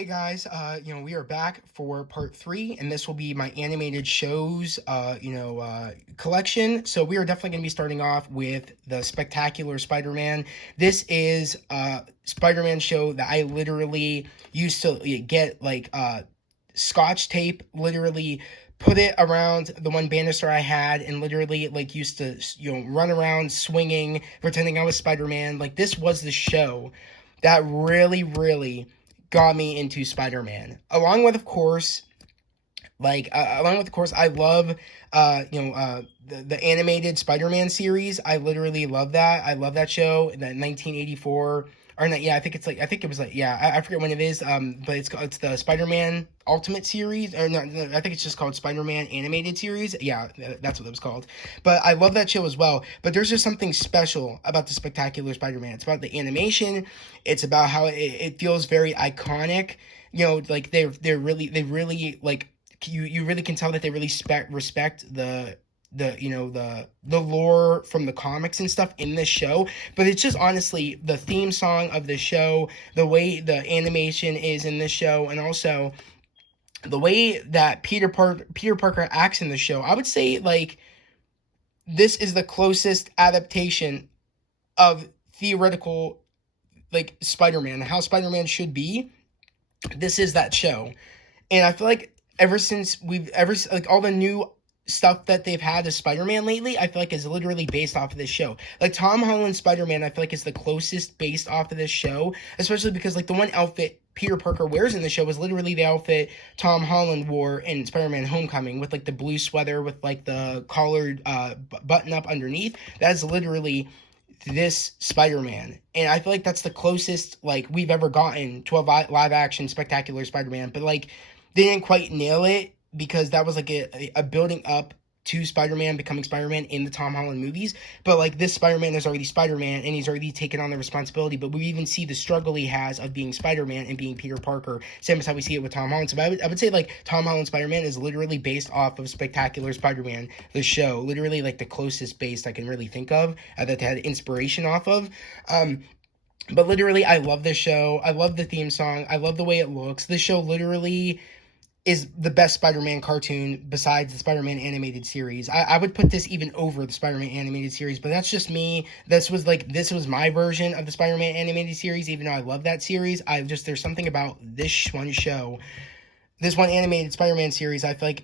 Okay, guys, we are back for part three, and this will be my animated shows, collection. So we are definitely going to be starting off with the Spectacular Spider-Man. This is a Spider-Man show that I literally used to get Scotch tape, literally put it around the one banister I had, and literally used to run around swinging, pretending I was Spider-Man. Like, this was the show that really got me into Spider-Man. Along with, of course, I love, the animated Spider-Man series. I literally love that. I love that show. That 1984, or not? Yeah, I think it was I forget when it is. But it's the Spider-Man Ultimate series, or not? No, I think it's just called Spider-Man Animated Series. Yeah, that's what it was called. But I love that show as well. But there's just something special about the Spectacular Spider-Man. It's about the animation. It's about how it feels very iconic. Like they really like you really can tell that they really respect the lore from the comics and stuff in this show. But it's just honestly the theme song of the show, the way the animation is in this show, and also the way that Peter Parker acts in the show. I would say this is the closest adaptation of theoretical Spider-Man, how Spider-Man should be. This is that show. And I feel like all the new stuff that they've had as Spider-Man lately, I feel like is literally based off of this show. Like Tom Holland's Spider-Man, I feel like is the closest based off of this show, especially because the one outfit Peter Parker wears in the show is literally the outfit Tom Holland wore in Spider-Man Homecoming, with the blue sweater with the collared button up underneath. That is literally this Spider-Man, and I feel like that's the closest we've ever gotten to a live action Spectacular Spider-Man. But they didn't quite nail it, because that was a building up to Spider-Man becoming Spider-Man in the Tom Holland movies. But this Spider-Man is already Spider-Man, and he's already taken on the responsibility. But we even see the struggle he has of being Spider-Man and being Peter Parker, same as how we see it with Tom Holland. So I would say Tom Holland Spider-Man is literally based off of Spectacular Spider-Man, the show. Literally the closest based I can really think of that they had inspiration off of. But literally, I love this show. I love the theme song. I love the way it looks. This show literally is the best Spider-Man cartoon besides the Spider-Man animated series. I would put this even over the Spider-Man animated series, but that's just me. This was my version of the Spider-Man animated series, even though I love that series. There's something about this one show, this one animated Spider-Man series, I feel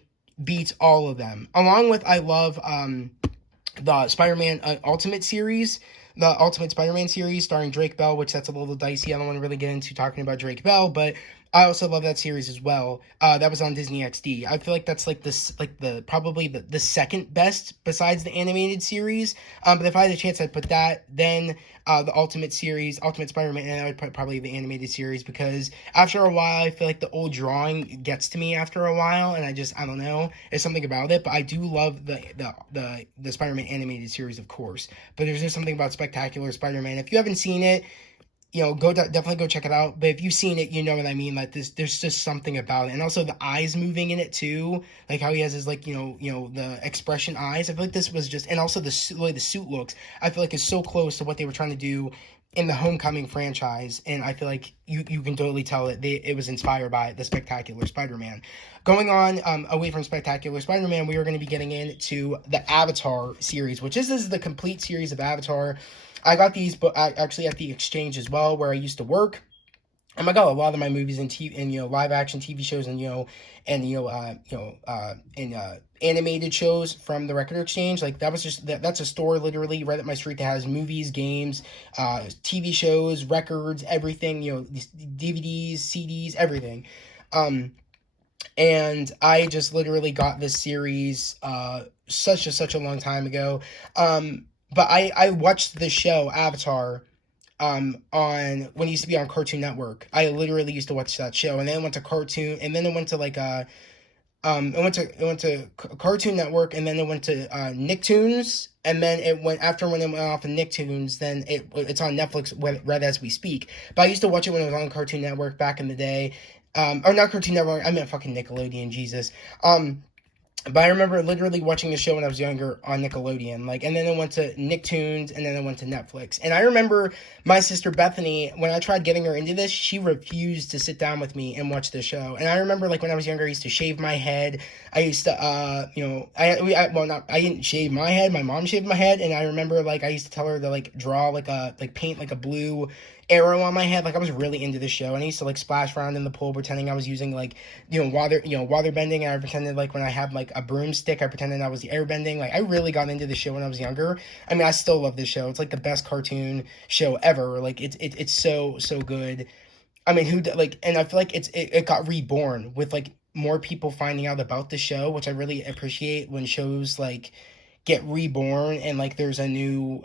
beats all of them. Along with, I love the Spider-Man Ultimate series, the Ultimate Spider-Man series starring Drake Bell, which that's a little dicey. I don't want to really get into talking about Drake Bell, but I also love that series as well. That was on Disney XD. I feel like that's probably the second best besides the animated series. But if I had a chance, I'd put that, then the Ultimate series, Ultimate Spider-Man, and I would put probably the animated series, because after a while, I feel like the old drawing gets to me after a while, and I don't know, there's something about it. But I do love the Spider-Man animated series, of course. But there's just something about Spectacular Spider-Man. If you haven't seen it, definitely go check it out. But if you've seen it, you know what I mean. There's just something about it, and also the eyes moving in it too, how he has his the expression eyes. I feel like this was just, and also the way the suit looks, I feel like is so close to what they were trying to do in the Homecoming franchise, and I feel like you can totally tell that it was inspired by the Spectacular Spider-Man. Going on away from Spectacular Spider-Man, we are going to be getting into the Avatar series, which is the complete series of Avatar. I got these actually at the Exchange as well, where I used to work. I got a lot of my movies and live action TV shows and animated shows from the Record Exchange. That's a store literally right up my street that has movies, games, TV shows, records, everything. DVDs, CDs, everything. And I just literally got this series such a long time ago. But I watched the show Avatar on when it used to be on Cartoon Network. I literally used to watch that show, and then it went to Cartoon, and then it went to it went to Cartoon Network, and then it went to Nicktoons, and then when it went off of Nicktoons, then it's on Netflix right as we speak. But I used to watch it when it was on Cartoon Network back in the day. Or not Cartoon Network, I meant fucking Nickelodeon, Jesus. But I remember literally watching the show when I was younger on Nickelodeon, like, and then it went to Nicktoons, and then it went to Netflix. And I remember my sister Bethany, when I tried getting her into this, she refused to sit down with me and watch the show. And I remember, like, when I was younger, I used to shave my head. I used to, I didn't shave my head. My mom shaved my head, and I remember, like, I used to tell her to, like, draw, like, paint, like, a blue arrow on my head. Like, I was really into the show, and I used to, like, splash around in the pool pretending I was using, like, water bending, and I pretended, like, when I had, like, a broomstick, I pretended I was airbending. Like, I really got into the show when I was younger. I mean, I still love this show. It's, like, the best cartoon show ever. Like, it's so good. I mean, and I feel like it got reborn with, like, more people finding out about the show, which I really appreciate when shows, like, get reborn, and, like, there's a new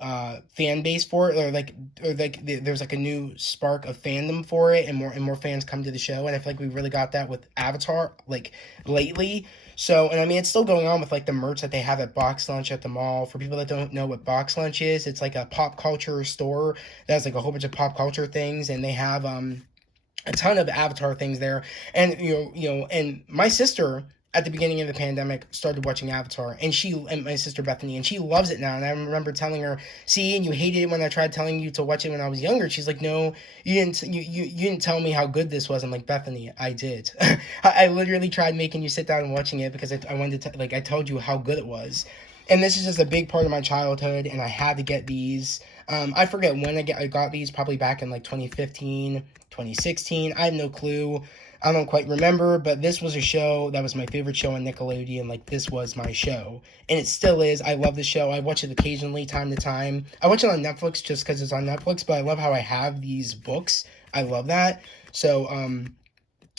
fan base for it, there's, like, a new spark of fandom for it, and more fans come to the show. And I feel like we really got that with Avatar, like, lately. So, and I mean, it's still going on with, like, the merch that they have at Box Lunch at the mall. For people that don't know what Box Lunch is, it's like a pop culture store that has, like, a whole bunch of pop culture things, and they have a ton of Avatar things there. And and my sister at the beginning of the pandemic started watching Avatar, and my sister Bethany, and she loves it now. And I remember telling her, "See, and you hated it when I tried telling you to watch it when I was younger." She's like, "No, you didn't tell me how good this was." I'm like, "Bethany, I did. I literally tried making you sit down and watching it because I wanted to, like, I told you how good it was." And this is just a big part of my childhood, and I had to get these. I forget when I got these, probably back in, like, 2015, 2016. I have no clue. I don't quite remember, but this was a show that was my favorite show on Nickelodeon. Like, this was my show, and it still is. I love the show. I watch it occasionally, time to time. I watch it on Netflix just because it's on Netflix, but I love how I have these books. I love that. So,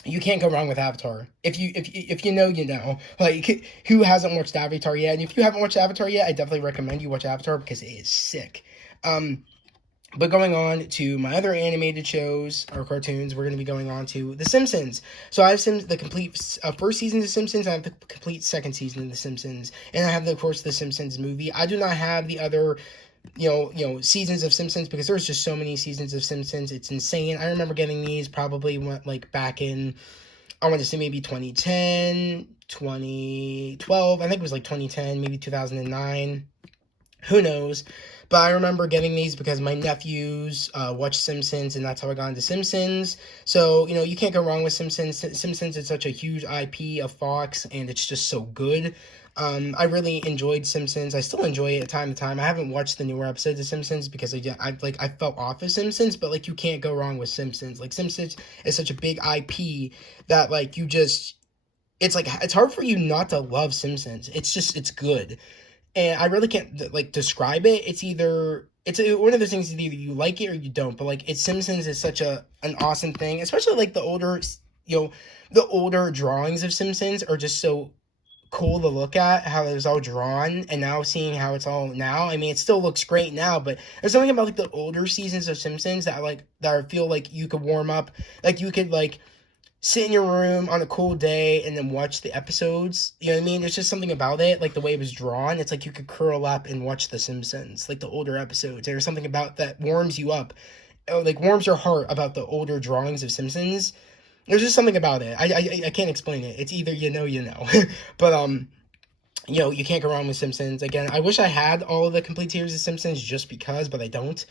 you can't go wrong with Avatar. If you know, you know. Like, who hasn't watched Avatar yet? And if you haven't watched Avatar yet, I definitely recommend you watch Avatar because it is sick. But going on to my other animated shows or cartoons, we're going to be going on to The Simpsons. So I have the complete first season of The Simpsons. I have the complete second season of The Simpsons, and I have, of course, The Simpsons movie. I do not have the other, seasons of Simpsons because there's just so many seasons of Simpsons. It's insane. I remember getting these probably like back in, I want to say maybe 2010, 2012. I think it was like 2010, maybe 2009. Who knows? But I remember getting these because my nephews watch Simpsons, and that's how I got into Simpsons. So, you can't go wrong with Simpsons. Simpsons is such a huge IP of Fox, and it's just so good. I really enjoyed Simpsons. I still enjoy it time to time. I haven't watched the newer episodes of Simpsons because I fell off of Simpsons, but, like, you can't go wrong with Simpsons. Like, Simpsons is such a big IP that, like, it's hard for you not to love Simpsons. It's good. And I really can't, like, describe it. It's one of those things, either you like it or you don't. But, like, Simpsons is such an awesome thing, especially, like, the older drawings of Simpsons are just so cool to look at, how it was all drawn, and now seeing how it's all now. I mean, it still looks great now, but there's something about, like, the older seasons of Simpsons that I feel like you could warm up, like, you could, like, sit in your room on a cool day and then watch the episodes. You know what I mean? There's just something about it, like the way it was drawn. It's like you could curl up and watch The Simpsons, like the older episodes. There's something about that warms you up, like warms your heart about the older drawings of Simpsons. There's just something about it. I can't explain it. It's either you know. But you can't go wrong with Simpsons. Again, I wish I had all of the complete series of Simpsons just because, but I don't.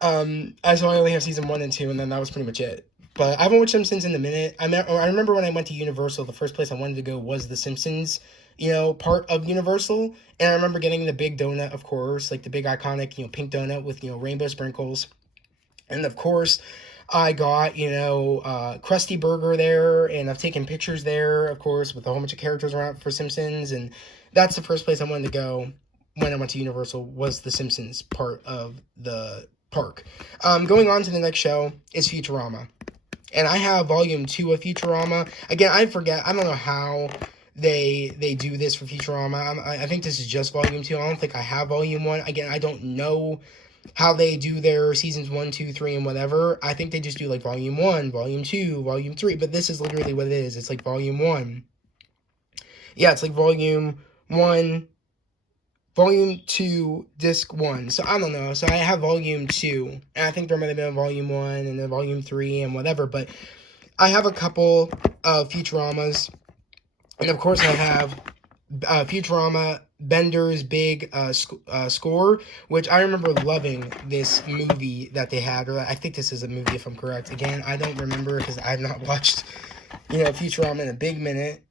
So I only have season 1 and 2, and then that was pretty much it. But I haven't watched Simpsons in a minute. I remember when I went to Universal, the first place I wanted to go was the Simpsons, part of Universal. And I remember getting the big donut, of course, like the big iconic, pink donut with, rainbow sprinkles. And of course, I got, Krusty Burger there, and I've taken pictures there, of course, with a whole bunch of characters around for Simpsons. And that's the first place I wanted to go when I went to Universal, was the Simpsons part of the park. Going on to the next show is Futurama. And I have volume 2 of Futurama. Again, I forget. I don't know how they do this for Futurama. I think this is just volume 2. I don't think I have volume 1. Again, I don't know how they do their seasons 1, 2, 3, and whatever. I think they just do, like, volume 1, volume 2, volume 3. But this is literally what it is. It's like volume 1. Yeah, it's like volume 1, volume 2, disc 1. So I don't know. So I have volume 2. And I think there might have been a volume 1 and then volume 3 and whatever. But I have a couple of Futuramas. And of course I have Futurama, Bender's big score, which I remember loving this movie that they had. Or I think this is a movie, if I'm correct. Again, I don't remember because I've not watched, Futurama in a big minute.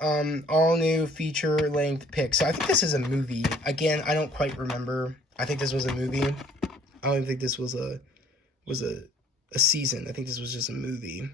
All new feature length pick. So I think this is a movie. Again, I don't quite remember. I think this was a movie. I don't even think this was a season. I think this was just a movie.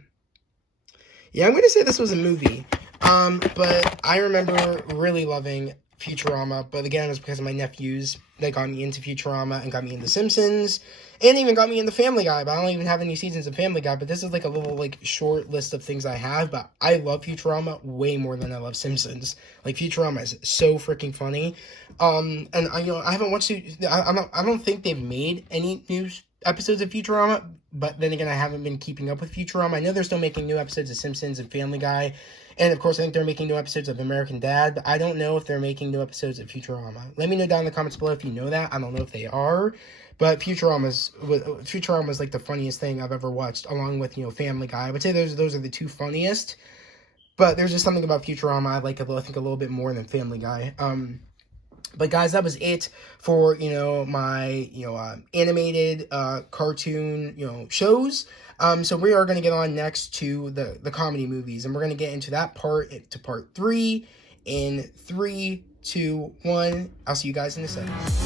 Yeah, I'm gonna say this was a movie. But I remember really loving Futurama, but again, it was because of my nephews that got me into Futurama and got me into Simpsons, and even got me into Family Guy, but I don't even have any seasons of Family Guy, but this is like a little like short list of things I have, but I love Futurama way more than I love Simpsons. Like, Futurama is so freaking funny. And I haven't watched it, I don't think they've made any new episodes of Futurama, but then again, I haven't been keeping up with Futurama. I know they're still making new episodes of Simpsons and Family Guy, and of course, I think they're making new episodes of American Dad, but I don't know if they're making new episodes of Futurama. Let me know down in the comments below if you know that. I don't know if they are, but Futurama is like the funniest thing I've ever watched, along with, Family Guy. I would say those are the two funniest, but there's just something about Futurama I like, I think, a little bit more than Family Guy. But guys, that was it for, my, animated, cartoon, shows. So we are going to get on next to the comedy movies, and we're going to get into that part 3 in 3, 2, 1. I'll see you guys in a second.